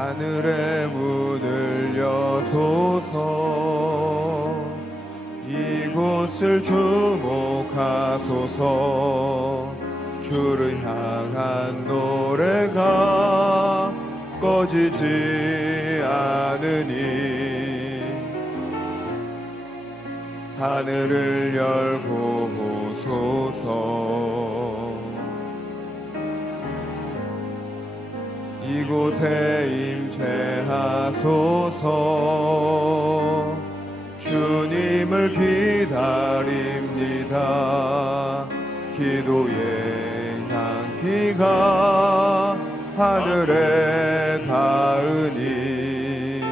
하늘의 문을 여소서. 이곳을 주목하소서. 주를 향한 노래가 꺼지지 않으니 하늘을 열고 오소서. 이곳에 임재하소서. 주님을 기다립니다. 기도의 향기가 하늘에 닿으니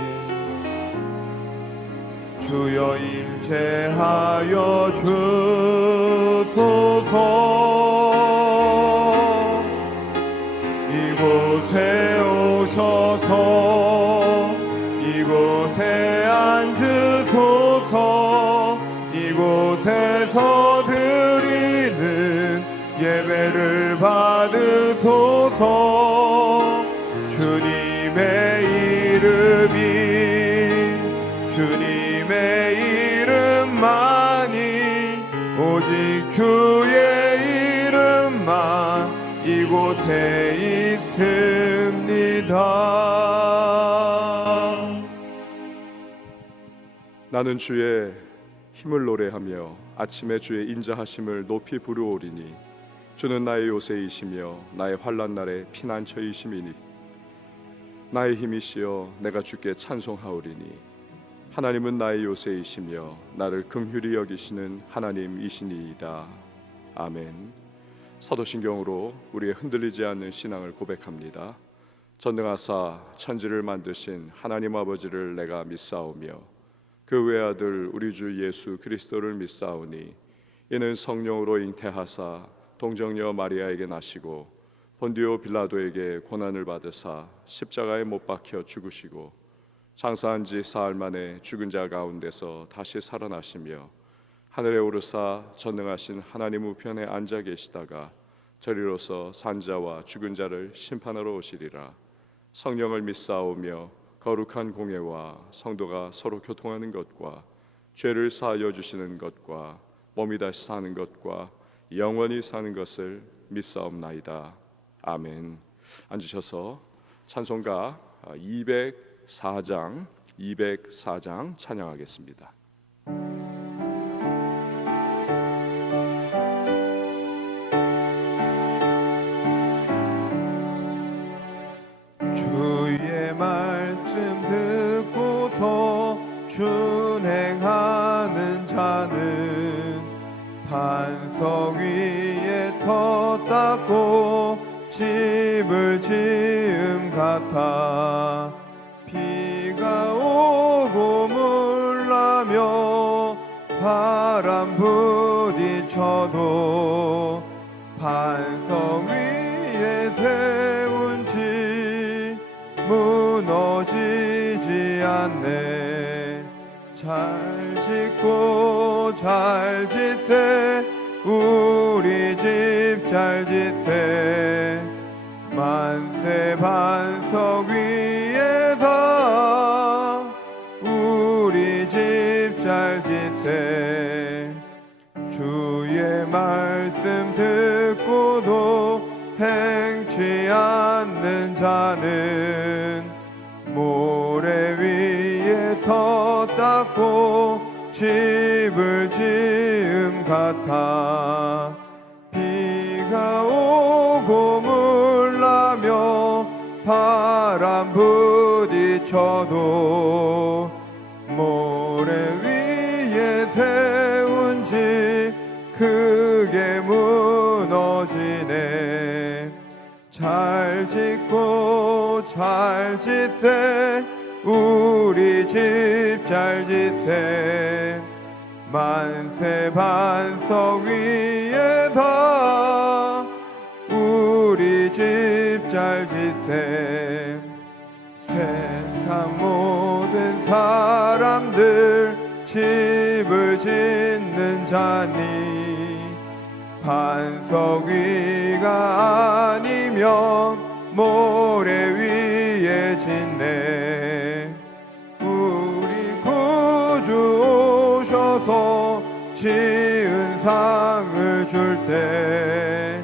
주여 임재하여 주소서. 이곳에 오셔서 이곳에 앉으소서. 이곳에서 드리는 예배를 받으소서. 주님의 이름이 주님의 이름만이 오직 주의 이름만 이곳에 있습니다. 나는 주의 힘을 노래하며 아침에 주의 인자하심을 높이 부르오리니 주는 나의 요새이시며 나의 환난 날의 피난처이심이니 나의 힘이시여 내가 주께 찬송하오리니 하나님은 나의 요새이시며 나를 긍휼히 여기시는 하나님이시니이다. 아멘. 사도신경으로 우리의 흔들리지 않는 신앙을 고백합니다. 전능하사 천지를 만드신 하나님 아버지를 내가 믿사오며 그 외아들 우리 주 예수 그리스도를 믿사오니 이는 성령으로 잉태하사 동정녀 마리아에게 나시고 본디오 빌라도에게 고난을 받으사 십자가에 못 박혀 죽으시고 장사한 지 사흘 만에 죽은 자 가운데서 다시 살아나시며 하늘에 오르사 전능하신 하나님 우편에 앉아 계시다가 저리로서 산자와 죽은 자를 심판하러 오시리라. 성령을 믿사오며 거룩한 공예와 성도가 서로 교통하는 것과 죄를 사하여 주시는 것과 몸이 다시 사는 것과 영원히 사는 것을 믿사옵나이다. 아멘. 앉으셔서 찬송가 204장 찬양하겠습니다. 주의 말씀 듣고서 준행하는 자는 반석 위에 터 닦고 집을 지음 같아. 비가 오고 물나며 바람 부딪혀도 반석 위에 세운 집 무너지지 않네. 잘 짓고 잘 짓세 우리 집 잘 짓세. 만세 반석 위에다 우리 집 잘 짓세. 주의 말씀 듣고도 행치 않는 자는 모래 위에 터 닦고 집을 지음 같아. 비가 오고 물나며 바람 부딪혀도 모래 위에 세운 집 크게 무너지네. 잘 짓고 잘 짓세 우리 집 잘 짓세. 만세 반석 위에다 우리 집 잘 짓세. 세상 모든 사람들 집을 짓는 자니 반석 위가 아니면 모래 위에 대신에 우리 구주 오셔서 지은 상을 줄 때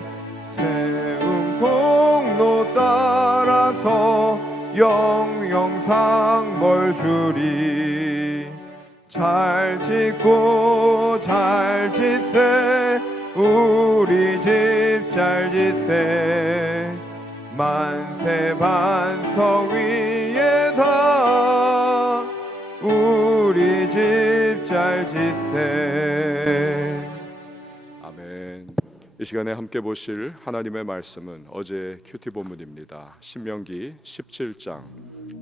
세운 공로 따라서 영영상 벌 주리. 잘 짓고 잘 짓세 우리 집 잘 짓세 만세 반석 위에다 우리 집 잘 짓세. 아멘. 이 시간에 함께 보실 하나님의 말씀은 어제 큐티 본문입니다. 신명기 17장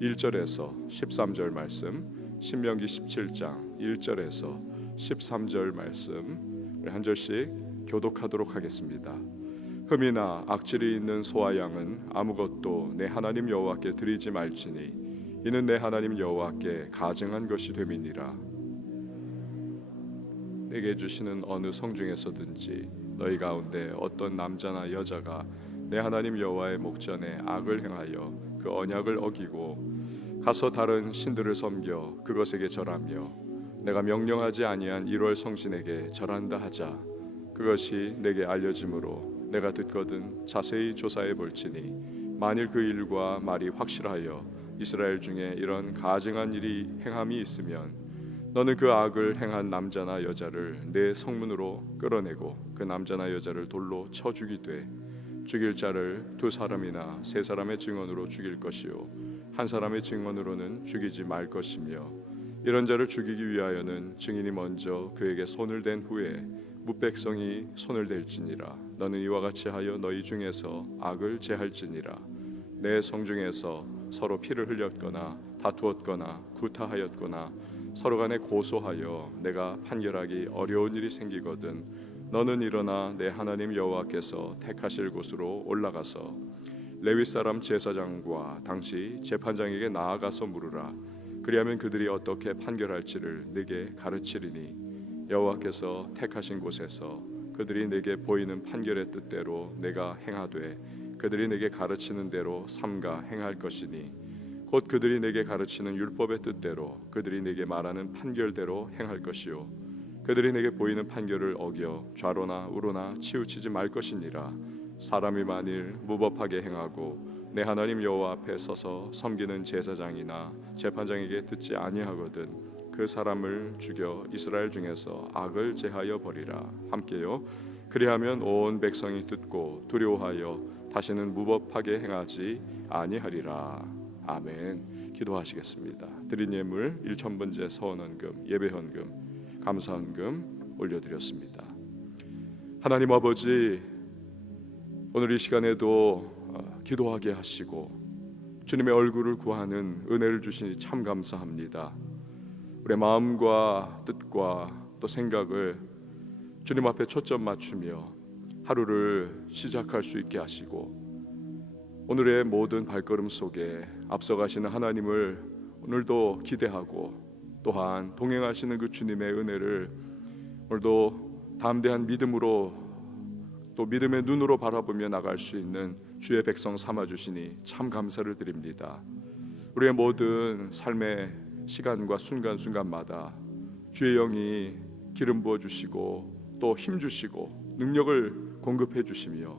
1절에서 13절 말씀, 신명기 17장 1절에서 13절 말씀을 한 절씩 교독하도록 하겠습니다. 흠이나 악질이 있는 소와 양은 아무것도 내 하나님 여호와께 드리지 말지니 이는 내 하나님 여호와께 가증한 것이 됨이니라. 내게 주시는 어느 성중에서든지 너희 가운데 어떤 남자나 여자가 내 하나님 여호와의 목전에 악을 행하여 그 언약을 어기고 가서 다른 신들을 섬겨 그것에게 절하며 내가 명령하지 아니한 1월 성신에게 절한다 하자. 그것이 내게 알려짐으로 내가 듣거든 자세히 조사해 볼지니 만일 그 일과 말이 확실하여 이스라엘 중에 이런 가증한 일이 행함이 있으면 너는 그 악을 행한 남자나 여자를 내 성문으로 끌어내고 그 남자나 여자를 돌로 쳐 죽이되 죽일 자를 2사람이나 3사람의 증언으로 죽일 것이요 한 사람의 증언으로는 죽이지 말 것이며 이런 자를 죽이기 위하여는 증인이 먼저 그에게 손을 댄 후에 뭇백성이 손을 댈지니라. 너는 이와 같이 하여 너희 중에서 악을 제할지니라. 내 성중에서 서로 피를 흘렸거나 다투었거나 구타하였거나 서로 간에 고소하여 내가 판결하기 어려운 일이 생기거든 너는 일어나 내 하나님 여호와께서 택하실 곳으로 올라가서 레위 사람 제사장과 당시 재판장에게 나아가서 물으라. 그리하면 그들이 어떻게 판결할지를 네게 가르치리니 여호와께서 택하신 곳에서 그들이 내게 보이는 판결의 뜻대로 내가 행하되 그들이 내게 가르치는 대로 삼가 행할 것이니 곧 그들이 내게 가르치는 율법의 뜻대로 그들이 내게 말하는 판결대로 행할 것이요 그들이 내게 보이는 판결을 어겨 좌로나 우로나 치우치지 말 것이니라. 사람이 만일 무법하게 행하고 내 하나님 여호와 앞에 서서 섬기는 제사장이나 재판장에게 듣지 아니하거든 그 사람을 죽여 이스라엘 중에서 악을 제하여 버리라. 함께요. 그리하면 온 백성이 듣고 두려워하여 다시는 무법하게 행하지 아니하리라. 아멘. 기도하시겠습니다. 드린 예물 1,000번째 서원헌금, 예배헌금, 감사헌금 올려드렸습니다. 하나님 아버지, 오늘 이 시간에도 기도하게 하시고 주님의 얼굴을 구하는 은혜를 주시니 참 감사합니다. 우리의 마음과 뜻과 또 생각을 주님 앞에 초점 맞추며 하루를 시작할 수 있게 하시고 오늘의 모든 발걸음 속에 앞서가시는 하나님을 오늘도 기대하고 또한 동행하시는 그 주님의 은혜를 오늘도 담대한 믿음으로 또 믿음의 눈으로 바라보며 나갈 수 있는 주의 백성 삼아주시니 참 감사를 드립니다. 우리의 모든 삶의 시간과 순간순간마다 주의 영이 기름 부어주시고 또 힘주시고 능력을 공급해 주시며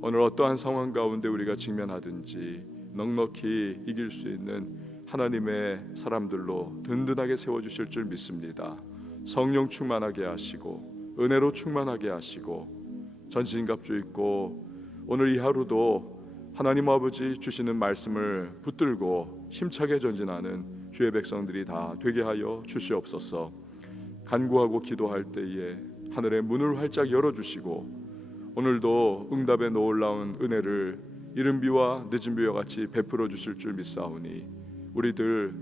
오늘 어떠한 상황 가운데 우리가 직면하든지 넉넉히 이길 수 있는 하나님의 사람들로 든든하게 세워주실 줄 믿습니다. 성령 충만하게 하시고 은혜로 충만하게 하시고 전신갑주 있고 오늘 이 하루도 하나님 아버지 주시는 말씀을 붙들고 힘차게 전진하는 주의 백성들이 다 되게 하여 주시옵소서. 간구하고 기도할 때에 하늘의 문을 활짝 열어주시고 오늘도 응답의 놀라운 은혜를 이른 비와 늦은 비와 같이 베풀어 주실 줄 믿사오니 우리들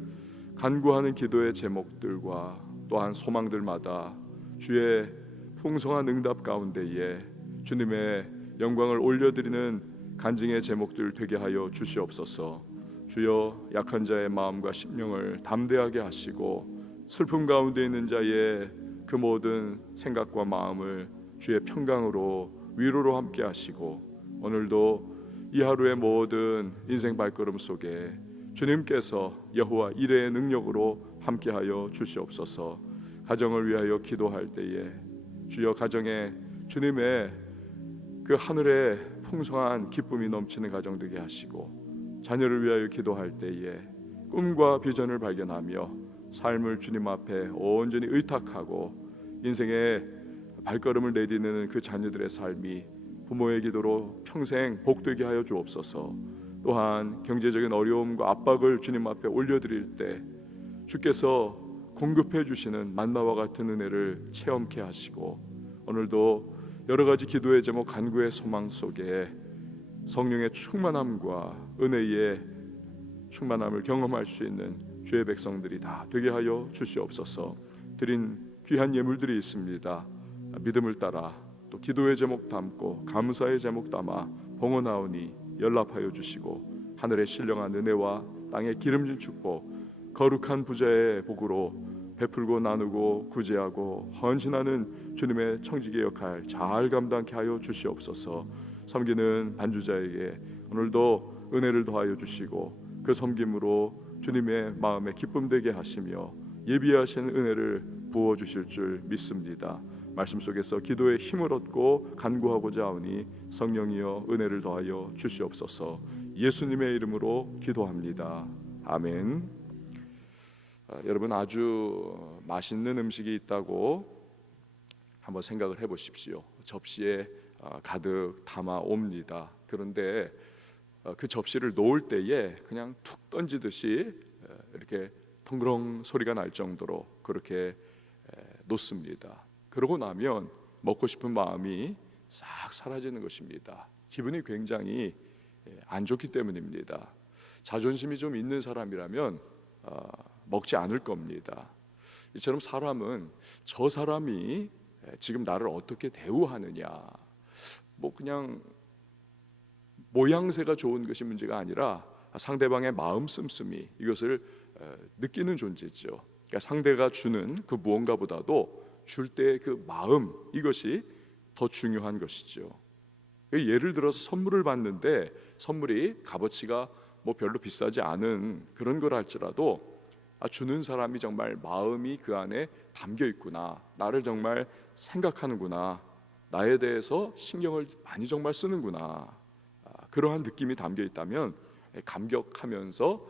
간구하는 기도의 제목들과 또한 소망들마다 주의 풍성한 응답 가운데에 주님의 영광을 올려드리는 간증의 제목들 되게 하여 주시옵소서. 주여 약한 자의 마음과 심령을 담대하게 하시고 슬픔 가운데 있는 자의 그 모든 생각과 마음을 주의 평강으로 위로로 함께 하시고 오늘도 이 하루의 모든 인생 발걸음 속에 주님께서 여호와 이레의 능력으로 함께하여 주시옵소서. 가정을 위하여 기도할 때에 주여 가정에 주님의 그 하늘의 풍성한 기쁨이 넘치는 가정 되게 하시고, 자녀를 위하여 기도할 때에 꿈과 비전을 발견하며 삶을 주님 앞에 온전히 의탁하고 인생의 발걸음을 내디디는 그 자녀들의 삶이 부모의 기도로 평생 복되게 하여 주옵소서. 또한 경제적인 어려움과 압박을 주님 앞에 올려드릴 때 주께서 공급해 주시는 만나와 같은 은혜를 체험케 하시고, 오늘도 여러 가지 기도의 제목, 간구의 소망 속에 성령의 충만함과 은혜의 충만함을 경험할 수 있는 주의 백성들이 다 되게 하여 주시옵소서. 드린 귀한 예물들이 있습니다. 믿음을 따라 또 기도의 제목 담고 감사의 제목 담아 봉헌하오니 연락하여 주시고, 하늘의 신령한 은혜와 땅의 기름진 축복, 거룩한 부자의 복으로 베풀고 나누고 구제하고 헌신하는 주님의 청지기 역할 잘 감당케 하여 주시옵소서. 섬기는 반주자에게 오늘도 은혜를 더하여 주시고 그 섬김으로 주님의 마음에 기쁨 되게 하시며 예비하신 은혜를 부어 주실 줄 믿습니다. 말씀 속에서 기도의 힘을 얻고 간구하고자 하오니 성령이여 은혜를 더하여 주시옵소서. 예수님의 이름으로 기도합니다. 아멘. 여러분, 아주 맛있는 음식이 있다고 한번 생각을 해보십시오. 접시에 가득 담아 옵니다. 그런데 그 접시를 놓을 때에 그냥 툭 던지듯이 이렇게 덩그렁 소리가 날 정도로 그렇게 놓습니다. 그러고 나면 먹고 싶은 마음이 싹 사라지는 것입니다. 기분이 굉장히 안 좋기 때문입니다. 자존심이 좀 있는 사람이라면 먹지 않을 겁니다. 이처럼 사람은 저 사람이 지금 나를 어떻게 대우하느냐, 뭐 그냥 모양새가 좋은 것이 문제가 아니라 상대방의 마음 씀씀이, 이것을 느끼는 존재죠. 그러니까 상대가 주는 그 무언가보다도 줄 때의 그 마음, 이것이 더 중요한 것이죠. 예를 들어서 선물을 받는데 선물이 값어치가 뭐 별로 비싸지 않은 그런 걸 할지라도 주는 사람이 정말 마음이 그 안에 담겨 있구나, 나를 정말 생각하는구나, 나에 대해서 신경을 많이 정말 쓰는구나, 그러한 느낌이 담겨 있다면 감격하면서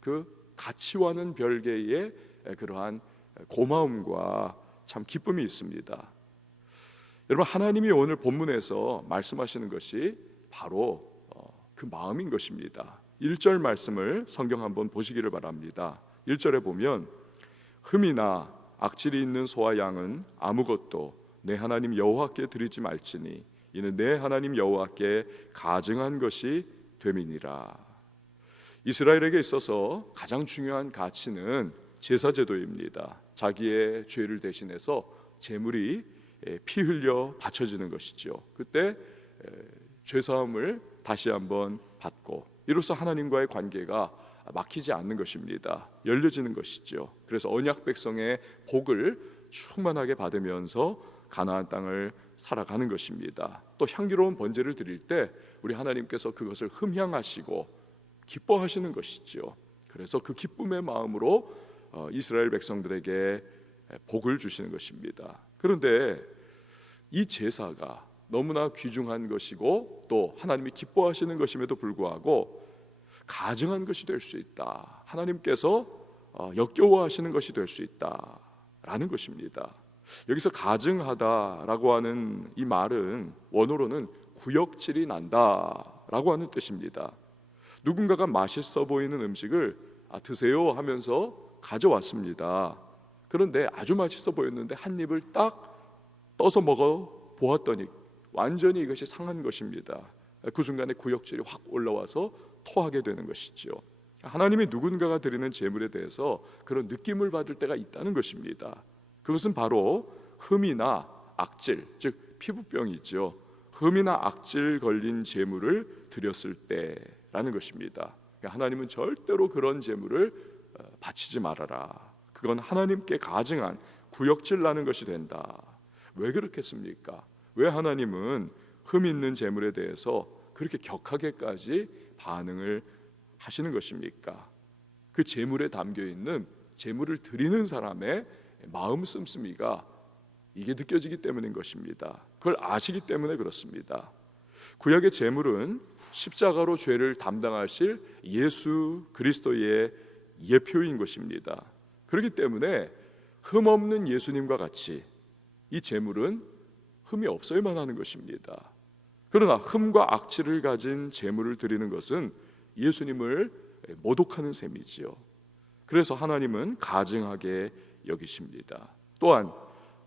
그 가치와는 별개의 그러한 고마움과 참 기쁨이 있습니다. 여러분, 하나님이 오늘 본문에서 말씀하시는 것이 바로 그 마음인 것입니다. 1절 말씀을 성경 한번 보시기를 바랍니다. 1절에 보면 흠이나 악질이 있는 소와 양은 아무것도 내 하나님 여호와께 드리지 말지니 이는 내 하나님 여호와께 가증한 것이 됨이니라. 이스라엘에게 있어서 가장 중요한 가치는 제사제도입니다. 자기의 죄를 대신해서 제물이 피 흘려 바쳐지는 것이죠. 그때 죄사함을 다시 한번 받고 이로써 하나님과의 관계가 막히지 않는 것입니다. 열려지는 것이죠. 그래서 언약 백성의 복을 충만하게 받으면서 가나안 땅을 살아가는 것입니다. 또 향기로운 번제를 드릴 때 우리 하나님께서 그것을 흠향하시고 기뻐하시는 것이죠. 그래서 그 기쁨의 마음으로 이스라엘 백성들에게 복을 주시는 것입니다. 그런데 이 제사가 너무나 귀중한 것이고 또 하나님이 기뻐하시는 것임에도 불구하고 가증한 것이 될 수 있다, 하나님께서 역겨워하시는 것이 될 수 있다라는 것입니다. 여기서 가증하다라고 하는 이 말은 원어로는 구역질이 난다라고 하는 뜻입니다. 누군가가 맛있어 보이는 음식을 드세요 하면서 가져왔습니다. 그런데 아주 맛있어 보였는데 한 입을 딱 떠서 먹어 보았더니 완전히 이것이 상한 것입니다. 그 순간에 구역질이 확 올라와서 토하게 되는 것이죠. 하나님이 누군가가 드리는 제물에 대해서 그런 느낌을 받을 때가 있다는 것입니다. 그것은 바로 흠이나 악질, 즉 피부병이죠. 흠이나 악질 걸린 제물을 드렸을 때라는 것입니다. 하나님은 절대로 그런 제물을 바치지 말아라. 그건 하나님께 가증한 구역질 나는 것이 된다. 왜 그렇겠습니까? 왜 하나님은 흠 있는 제물에 대해서 그렇게 격하게까지 반응을 하시는 것입니까? 그 제물에 담겨 있는 제물을 드리는 사람의 마음 씀씀이가 이게 느껴지기 때문인 것입니다. 그걸 아시기 때문에 그렇습니다. 구약의 제물은 십자가로 죄를 담당하실 예수 그리스도의 예표인 것입니다. 그렇기 때문에 흠없는 예수님과 같이 이 제물은 흠이 없어야만 하는 것입니다. 그러나 흠과 악취를 가진 제물을 드리는 것은 예수님을 모독하는 셈이지요. 그래서 하나님은 가증하게 여기십니다. 또한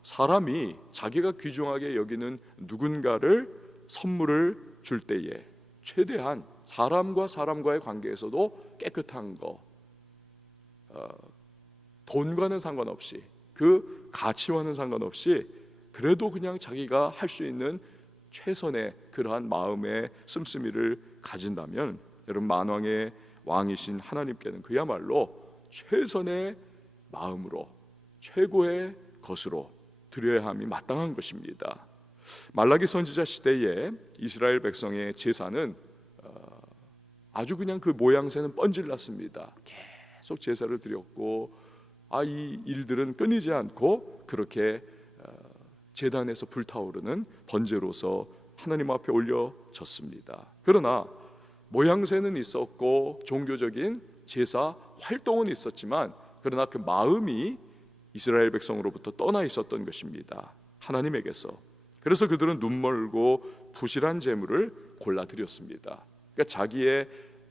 사람이 자기가 귀중하게 여기는 누군가를 선물을 줄 때에 최대한 사람과 사람과의 관계에서도 깨끗한 거, 돈과는 상관없이, 그 가치와는 상관없이 그래도 그냥 자기가 할 수 있는 최선의 그러한 마음의 씀씀이를 가진다면 여러분, 만왕의 왕이신 하나님께는 그야말로 최선의 마음으로 최고의 것으로 드려야 함이 마땅한 것입니다. 말라기 선지자 시대에 이스라엘 백성의 제사는 아주 그냥 그 모양새는 뻔질났습니다. 계속 제사를 드렸고 이 일들은 끊이지 않고 그렇게 제단에서 불타오르는 번제로서 하나님 앞에 올려졌습니다. 그러나 모양새는 있었고 종교적인 제사 활동은 있었지만 그러나 그 마음이 이스라엘 백성으로부터 떠나 있었던 것입니다. 하나님에게서. 그래서 그들은 눈멀고 부실한 제물을 골라 드렸습니다. 그러니까 자기의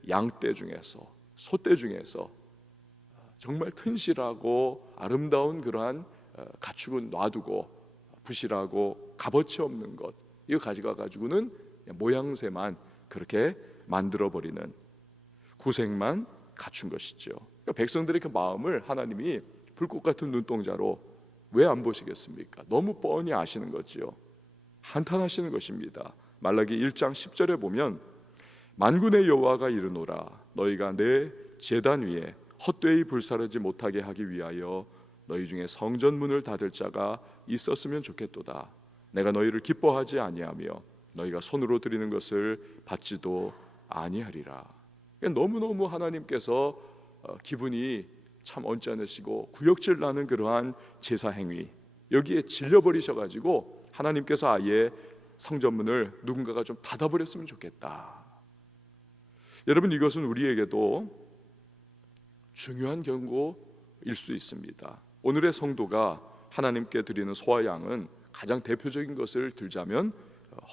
양떼 중에서, 소떼 중에서 정말 튼실하고 아름다운 그러한 가축은 놔두고 부실하고 값어치 없는 것 이거 가져가지고는 모양새만 그렇게 만들어버리는 구색만 갖춘 것이죠. 그러니까 백성들의 그 마음을 하나님이 불꽃 같은 눈동자로 왜 안 보시겠습니까? 너무 뻔히 아시는 거지요. 한탄하시는 것입니다. 말라기 1장 10절에 보면 만군의 여호와가 이르노라 너희가 내 제단 위에 헛되이 불사르지 못하게 하기 위하여 너희 중에 성전문을 닫을 자가 있었으면 좋겠도다. 내가 너희를 기뻐하지 아니하며 너희가 손으로 드리는 것을 받지도 아니하리라. 너무너무 하나님께서 기분이 참 언짢으시고 구역질 나는 그러한 제사 행위 여기에 질려버리셔가지고 하나님께서 아예 성전문을 누군가가 좀 닫아버렸으면 좋겠다. 여러분, 이것은 우리에게도 중요한 경고일 수 있습니다. 오늘의 성도가 하나님께 드리는 소와 양은 가장 대표적인 것을 들자면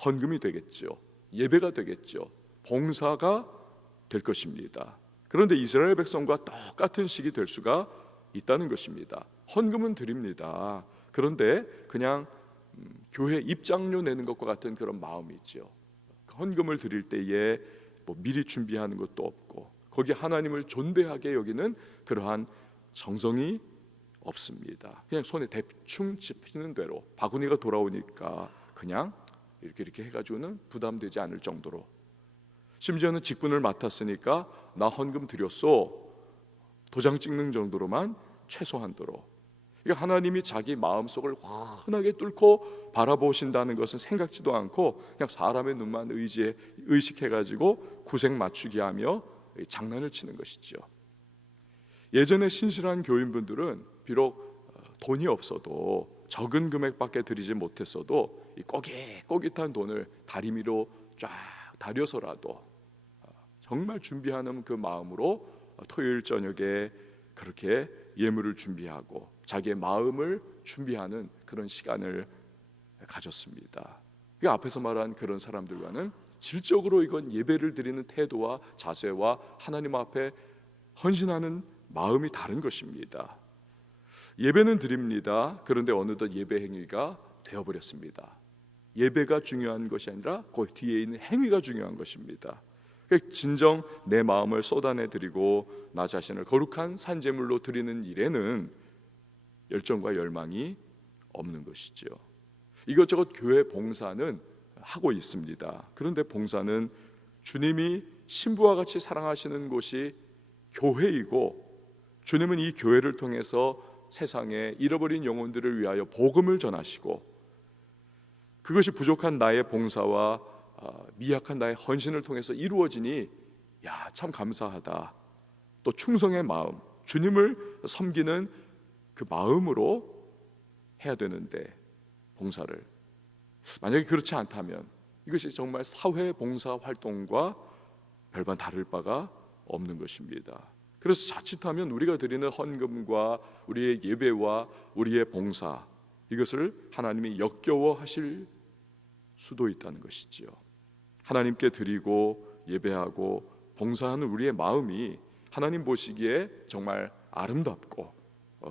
헌금이 되겠죠. 예배가 되겠죠. 봉사가 될 것입니다. 그런데 이스라엘 백성과 똑같은 식이 될 수가 있다는 것입니다. 헌금은 드립니다. 그런데 그냥 교회 입장료 내는 것과 같은 그런 마음이 있죠. 헌금을 드릴 때에 미리 준비하는 것도 없고 거기 하나님을 존대하게 여기는 그러한 정성이 없습니다. 그냥 손에 대충 집히는 대로 바구니가 돌아오니까 그냥 이렇게 해가지고는 부담되지 않을 정도로, 심지어는 직분을 맡았으니까 나 헌금 드렸소 도장 찍는 정도로만 최소한도로, 하나님이 자기 마음속을 환하게 뚫고 바라보신다는 것은 생각지도 않고 그냥 사람의 눈만 의식해가지고 구색 맞추기 하며 장난을 치는 것이죠. 예전에 신실한 교인분들은 비록 돈이 없어도 적은 금액밖에 드리지 못했어도 이 꼬깃꼬깃한 돈을 다리미로 쫙 다려서라도 정말 준비하는 그 마음으로 토요일 저녁에 그렇게 예물을 준비하고 자기의 마음을 준비하는 그런 시간을 가졌습니다. 그 앞에서 말한 그런 사람들과는 질적으로 이건 예배를 드리는 태도와 자세와 하나님 앞에 헌신하는 마음이 다른 것입니다. 예배는 드립니다. 그런데 어느덧 예배 행위가 되어버렸습니다. 예배가 중요한 것이 아니라 그 뒤에 있는 행위가 중요한 것입니다. 진정 내 마음을 쏟아내 드리고 나 자신을 거룩한 산제물로 드리는 일에는 열정과 열망이 없는 것이죠. 이것저것 교회 봉사는 하고 있습니다. 그런데 봉사는 주님이 신부와 같이 사랑하시는 곳이 교회이고 주님은 이 교회를 통해서 세상에 잃어버린 영혼들을 위하여 복음을 전하시고 그것이 부족한 나의 봉사와 미약한 나의 헌신을 통해서 이루어지니 참 감사하다. 또 충성의 마음, 주님을 섬기는 그 마음으로 해야 되는데 봉사를 만약에 그렇지 않다면 이것이 정말 사회 봉사 활동과 별반 다를 바가 없는 것입니다. 그래서 자칫하면 우리가 드리는 헌금과 우리의 예배와 우리의 봉사 이것을 하나님이 역겨워하실 수도 있다는 것이지요. 하나님께 드리고 예배하고 봉사하는 우리의 마음이 하나님 보시기에 정말 아름답고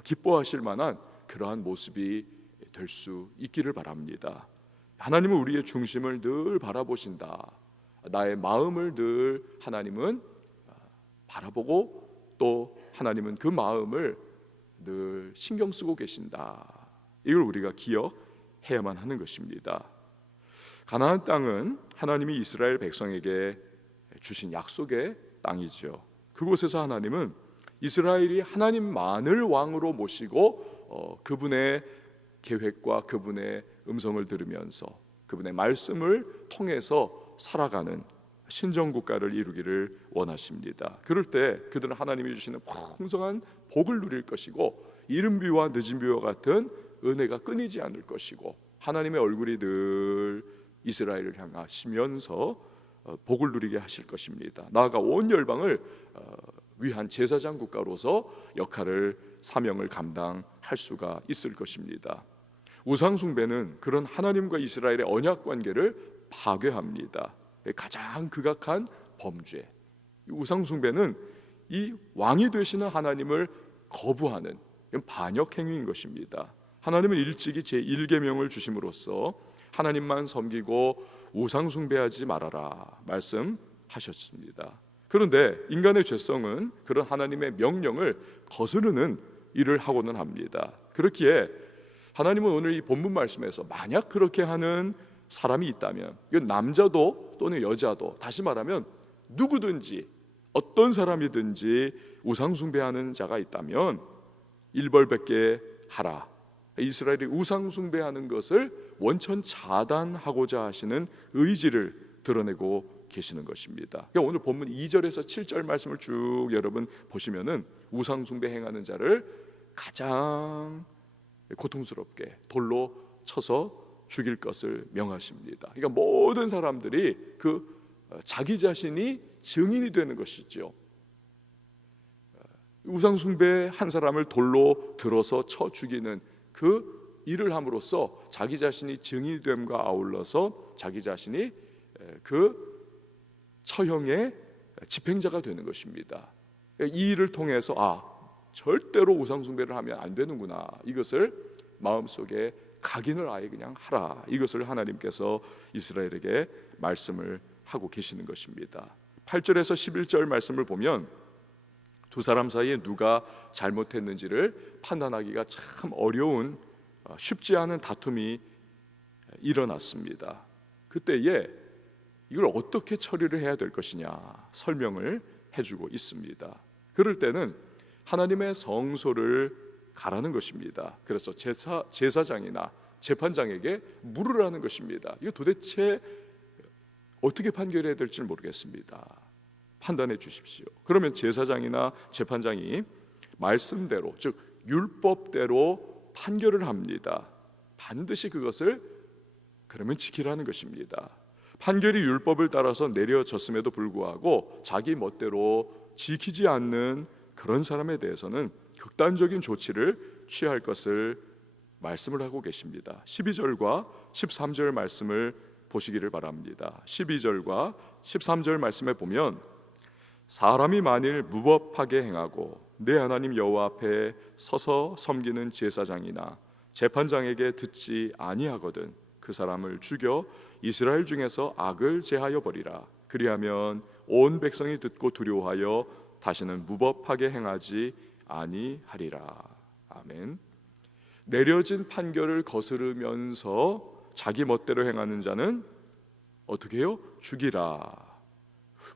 기뻐하실 만한 그러한 모습이 될 수 있기를 바랍니다. 하나님은 우리의 중심을 늘 바라보신다. 나의 마음을 늘 하나님은 바라보고 또 하나님은 그 마음을 늘 신경 쓰고 계신다. 이걸 우리가 기억해야만 하는 것입니다. 가나안 땅은 하나님이 이스라엘 백성에게 주신 약속의 땅이죠. 그곳에서 하나님은 이스라엘이 하나님만을 왕으로 모시고 그분의 계획과 그분의 음성을 들으면서 그분의 말씀을 통해서 살아가는 신정국가를 이루기를 원하십니다. 그럴 때 그들은 하나님이 주시는 풍성한 복을 누릴 것이고 이른 비와 늦은 비와 같은 은혜가 끊이지 않을 것이고 하나님의 얼굴이 늘 이스라엘을 향하시면서 복을 누리게 하실 것입니다. 나아가 온 열방을 위한 제사장 국가로서 역할을 사명을 감당할 수가 있을 것입니다. 우상 숭배는 그런 하나님과 이스라엘의 언약 관계를 파괴합니다. 가장 극악한 범죄. 우상 숭배는 이 왕이 되시는 하나님을 거부하는 반역 행위인 것입니다. 하나님은 일찍이 제1계명을 주심으로써 하나님만 섬기고 우상 숭배하지 말아라 말씀하셨습니다. 그런데 인간의 죄성은 그런 하나님의 명령을 거스르는 일을 하고는 합니다. 그렇기에 하나님은 오늘 이 본문 말씀에서 만약 그렇게 하는 사람이 있다면 이건 남자도 또는 여자도 다시 말하면 누구든지 어떤 사람이든지 우상 숭배하는 자가 있다면 일벌백계 하라. 이스라엘이 우상 숭배하는 것을 원천 차단하고자 하시는 의지를 드러내고 계시는 것입니다. 그러니까 오늘 본문 2절에서 7절 말씀을 쭉 여러분 보시면은 우상 숭배 행하는 자를 가장 고통스럽게 돌로 쳐서 죽일 것을 명하십니다. 그러니까 모든 사람들이 그 자기 자신이 증인이 되는 것이죠. 우상 숭배 한 사람을 돌로 들어서 쳐 죽이는 그 일을 함으로써 자기 자신이 증인이 됨과 아울러서 자기 자신이 그 처형의 집행자가 되는 것입니다. 이 일을 통해서 절대로 우상 숭배를 하면 안 되는구나. 이것을 마음속에 각인을 아예 그냥 하라. 이것을 하나님께서 이스라엘에게 말씀을 하고 계시는 것입니다. 8절에서 11절 말씀을 보면 두 사람 사이에 누가 잘못했는지를 판단하기가 참 어려운 쉽지 않은 다툼이 일어났습니다. 그때에 이걸 어떻게 처리를 해야 될 것이냐 설명을 해주고 있습니다. 그럴 때는 하나님의 성소를 가라는 것입니다. 그래서 제사장이나 재판장에게 물으라는 것입니다. 이거 도대체 어떻게 판결해야 될지 모르겠습니다. 판단해 주십시오. 그러면 제사장이나 재판장이 말씀대로 즉 율법대로 판결을 합니다. 반드시 그것을 그러면 지키라는 것입니다. 판결이 율법을 따라서 내려졌음에도 불구하고 자기 멋대로 지키지 않는 그런 사람에 대해서는 극단적인 조치를 취할 것을 말씀을 하고 계십니다. 12절과 13절 말씀을 보시기를 바랍니다. 12절과 13절 말씀에 보면 사람이 만일 무법하게 행하고 내 하나님 여호와 앞에 서서 섬기는 제사장이나 재판장에게 듣지 아니하거든 그 사람을 죽여 이스라엘 중에서 악을 제하여 버리라. 그리하면 온 백성이 듣고 두려워하여 다시는 무법하게 행하지 아니하리라. 아멘. 내려진 판결을 거스르면서 자기 멋대로 행하는 자는 어떻게 해요? 죽이라.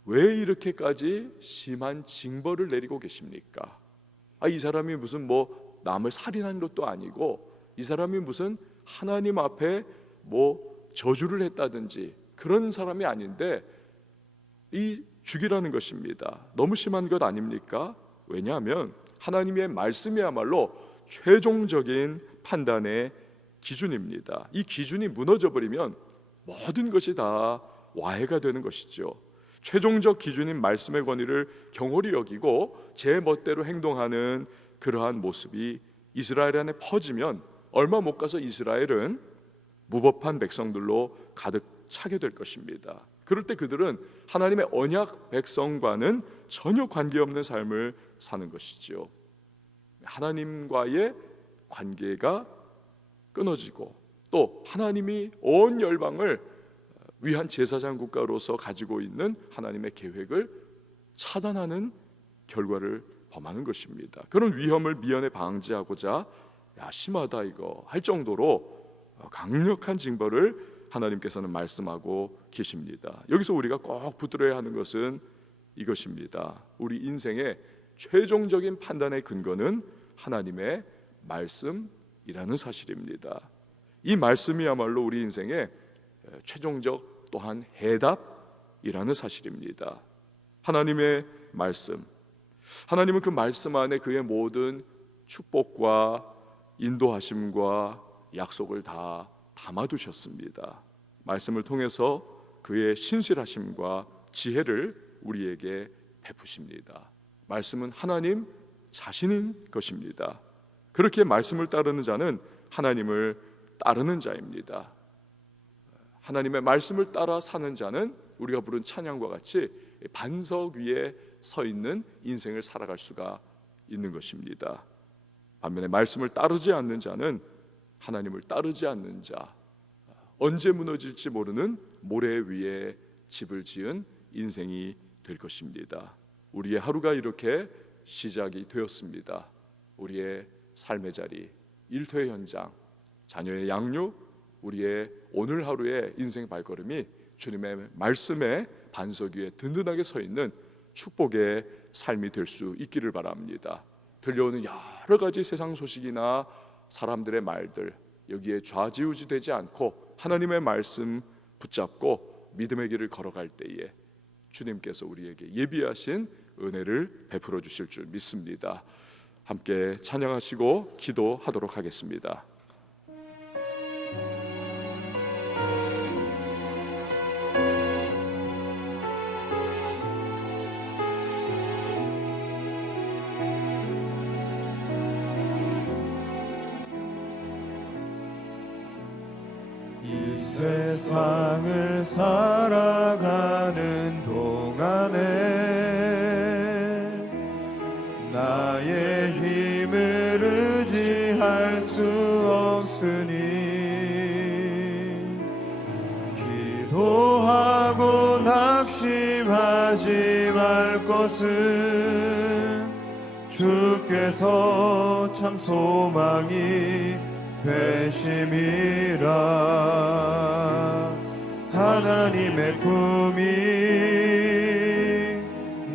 왜 이렇게까지 심한 징벌을 내리고 계십니까? 이 사람이 무슨 남을 살인한 것도 아니고 이 사람이 무슨 하나님 앞에 저주를 했다든지 그런 사람이 아닌데 이 죽이라는 것입니다. 너무 심한 것 아닙니까? 왜냐하면 하나님의 말씀이야말로 최종적인 판단의 기준입니다. 이 기준이 무너져 버리면 모든 것이 다 와해가 되는 것이죠. 최종적 기준인 말씀의 권위를 경홀히 여기고 제 멋대로 행동하는 그러한 모습이 이스라엘 안에 퍼지면 얼마 못 가서 이스라엘은 무법한 백성들로 가득 차게 될 것입니다. 그럴 때 그들은 하나님의 언약 백성과는 전혀 관계없는 삶을 사는 것이죠. 하나님과의 관계가 끊어지고 또 하나님이 온 열방을 위한 제사장 국가로서 가지고 있는 하나님의 계획을 차단하는 결과를 범하는 것입니다. 그런 위험을 미연에 방지하고자 심하다 이거 할 정도로 강력한 징벌을 하나님께서는 말씀하고 계십니다. 여기서 우리가 꼭 붙들어야 하는 것은 이것입니다. 우리 인생의 최종적인 판단의 근거는 하나님의 말씀이라는 사실입니다. 이 말씀이야말로 우리 인생의 최종적 또한 해답이라는 사실입니다. 하나님의 말씀, 하나님은 그 말씀 안에 그의 모든 축복과 인도하심과 약속을 다 담아두셨습니다. 말씀을 통해서 그의 신실하심과 지혜를 우리에게 베푸십니다. 말씀은 하나님 자신인 것입니다. 그렇게 말씀을 따르는 자는 하나님을 따르는 자입니다. 하나님의 말씀을 따라 사는 자는 우리가 부른 찬양과 같이 반석 위에 서 있는 인생을 살아갈 수가 있는 것입니다. 반면에 말씀을 따르지 않는 자는 하나님을 따르지 않는 자, 언제 무너질지 모르는 모래 위에 집을 지은 인생이 될 것입니다. 우리의 하루가 이렇게 시작이 되었습니다. 우리의 삶의 자리, 일터의 현장, 자녀의 양육, 우리의 오늘 하루의 인생 발걸음이 주님의 말씀에 반석 위에 든든하게 서 있는 축복의 삶이 될 수 있기를 바랍니다. 들려오는 여러 가지 세상 소식이나 사람들의 말들 여기에 좌지우지되지 않고 하나님의 말씀 붙잡고 믿음의 길을 걸어갈 때에 주님께서 우리에게 예비하신 은혜를 베풀어 주실 줄 믿습니다. 함께 찬양하시고 기도하도록 하겠습니다. 이 세상을 살아가는 동안에 나의 힘을 의지할 수 없으니 기도하고 낙심하지 말 것은 주께서 참 소망이 되심이라. 하나님의 꿈이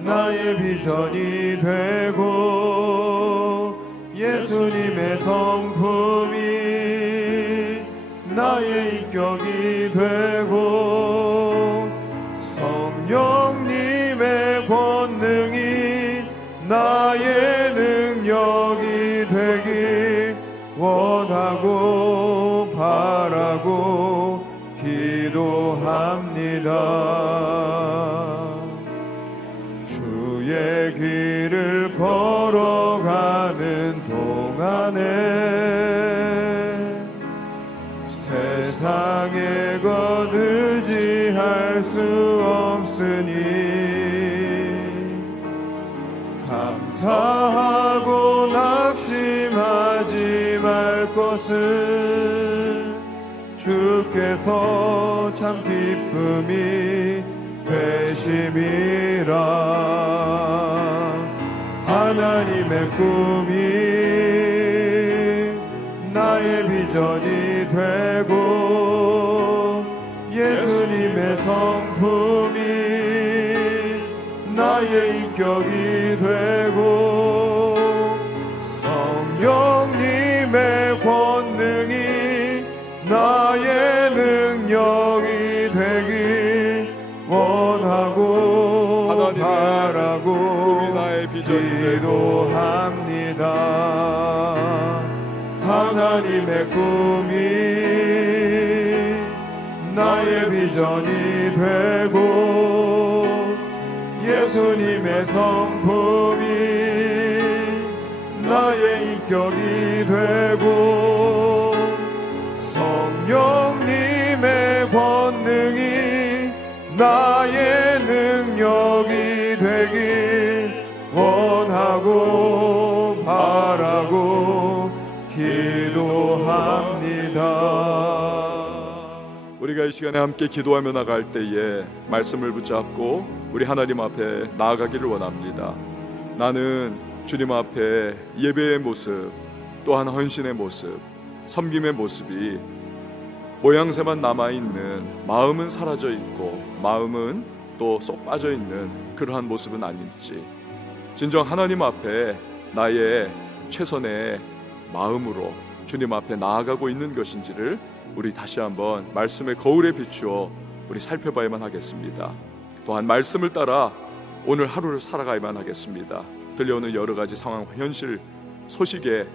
나의 비전이 되고 예수님의 성품이 나의 인격이 되고 성령님의 권능이 나의 능력이 되길 원하고 바라고 기도합니다. 주의 길을 걸어가는 동안에 세상의 것 의지할 수 없으니 감사하고 낙심하지 말 것은 주께서 참 기쁨이 되심이라. 하나님의 꿈이 나의 비전이 되고 예수님의 성품이 나의 인격이 되고 성령님의 권능이 나의 능력이 되길 원하고 바라고 비전이 되고 기도합니다. 하나님의 꿈이 나의 비전이 되고 예수님의 성품이 나의 인격이 되고 성령님의 권능이 나의 능력이 되길 원하고 바라고 기도합니다. 우리가 이 시간에 함께 기도하며 나갈 때에 말씀을 붙잡고 우리 하나님 앞에 나아가기를 원합니다. 나는 주님 앞에 예배의 모습, 또한 헌신의 모습, 섬김의 모습이 모양새만 남아있는, 마음은 사라져 있고 마음은 또 쏙 빠져 있는 그러한 모습은 아닌지, 진정 하나님 앞에 나의 최선의 마음으로 주님 앞에 나아가고 있는 것인지를 우리 다시 한번 말씀의 거울에 비추어 우리 살펴봐야만 하겠습니다. 또한 말씀을 따라 오늘 하루를 살아가야만 하겠습니다. 들려오는 여러 가지 상황, 현실, 소식에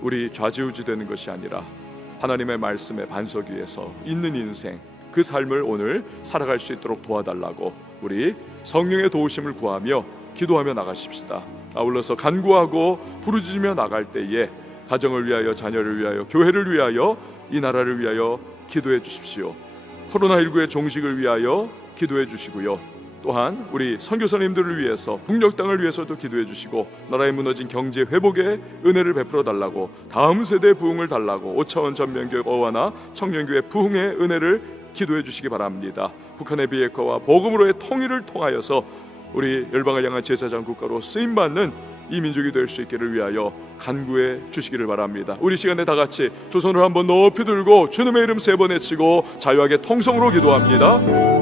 우리 좌지우지되는 것이 아니라 하나님의 말씀의 반석 위에서 있는 인생, 그 삶을 오늘 살아갈 수 있도록 도와달라고 우리 성령의 도우심을 구하며 기도하며 나가십시다. 아울러서 간구하고 부르짖으며 나갈 때에 가정을 위하여, 자녀를 위하여, 교회를 위하여, 이 나라를 위하여 기도해 주십시오. 코로나19의 종식을 위하여 기도해 주시고요. 또한 우리 선교사님들을 위해서, 북녘 땅을 위해서도 기도해 주시고, 나라의 무너진 경제 회복의 은혜를 베풀어 달라고, 다음 세대 부흥을 달라고, 5차원 전면교회 어와나 청년교회 부흥의 은혜를 기도해 주시기 바랍니다. 북한의 비핵화와 복음으로의 통일을 통하여서 우리 열방을 향한 제사장 국가로 쓰임받는 이 민족이 될 수 있기를 위하여 간구해 주시기를 바랍니다. 우리 시간에 다 같이 두 손을 한번 높이 들고 주님의 이름 3번 외치고 자유하게 통성으로 기도합니다.